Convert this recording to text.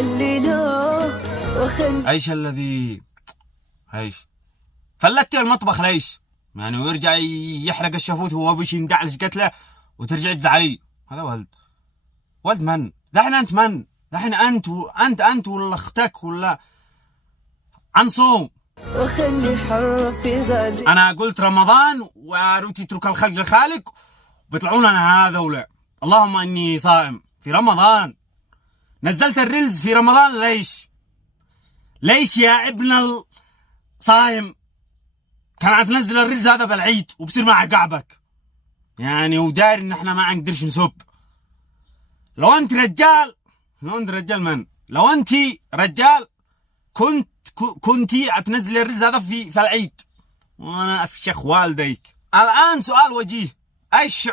أخلله ايش الذي ايش فلتي المطبخ ليش يعني ويرجع يحرق الشافوت وهو بيش يندعلش قتله وترجع تزعلي هذا ولد من دحين انت من دحين انت ولا اختك ولا عن صوم وخلي حر في غازي. انا قلت رمضان وروتي تترك الخلق لخالق بيطلعون انا هذا ولا اللهم اني صائم في رمضان نزلت الريلز في رمضان ليش يا ابن الصايم كان تنزل الريلز هذا بالعيد وبصير مع قعبك يعني وداري ان احنا ما نقدرش نسب لو انت رجال من لو انت رجال كنتي تنزل الريلز هذا في العيد وانا افشخ والديك. الان سؤال وجيه ايش